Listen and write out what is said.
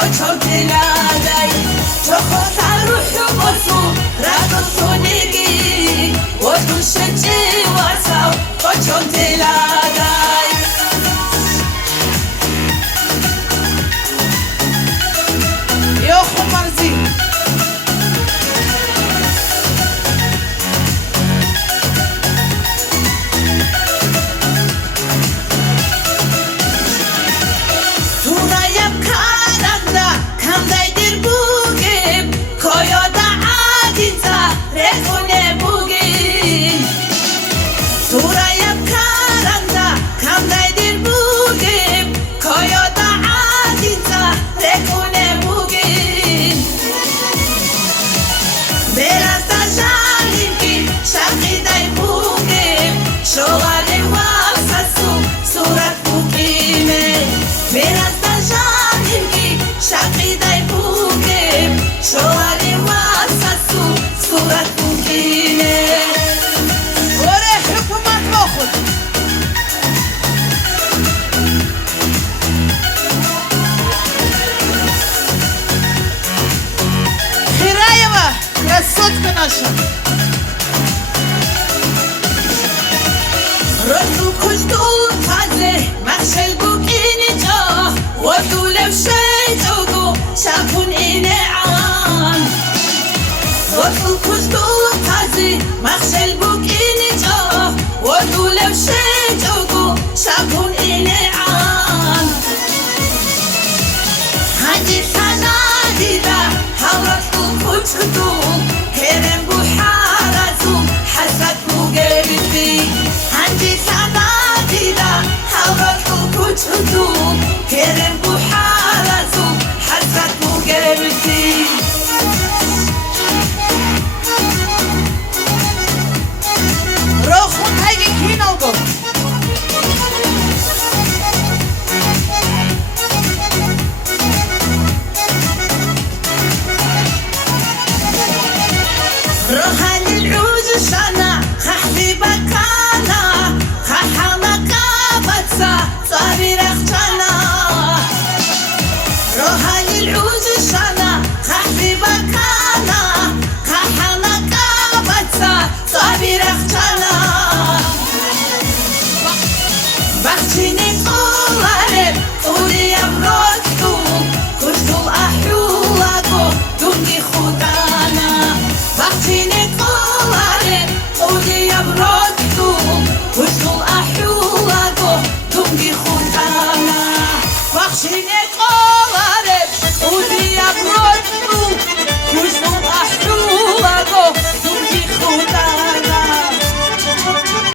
koço diladay Çoko taruhu bosu Rado sonigi Odu şeci varsa koço diladay Yok marzi Красотка наша Роду куштул тазе Махшел букини джа Воду левшей джогу Шапун ине ан Роду куштул тазе Махшел букини джа Воду левшей джогу Шапун ине ан Хади sana dida Havratlu kuchdu Kerem bu harazum Hasrat bu gerisi Hangi sana dida Havratlu kuchdu Kerem bu harazum Hasrat bu gerisi Rohun haydi kin oldu روحاني العوز شانا خحفي بكانا خحانا كابتسا صابي رختانا روحاني العوز شانا خحفي بكانا خحانا كابتسا صابي رختانا بختيني قوارب قولي أمرتو كشتو أحيولاكو دوني خدانا Vaqtini qo'llarib, o'g'li yabroqdu,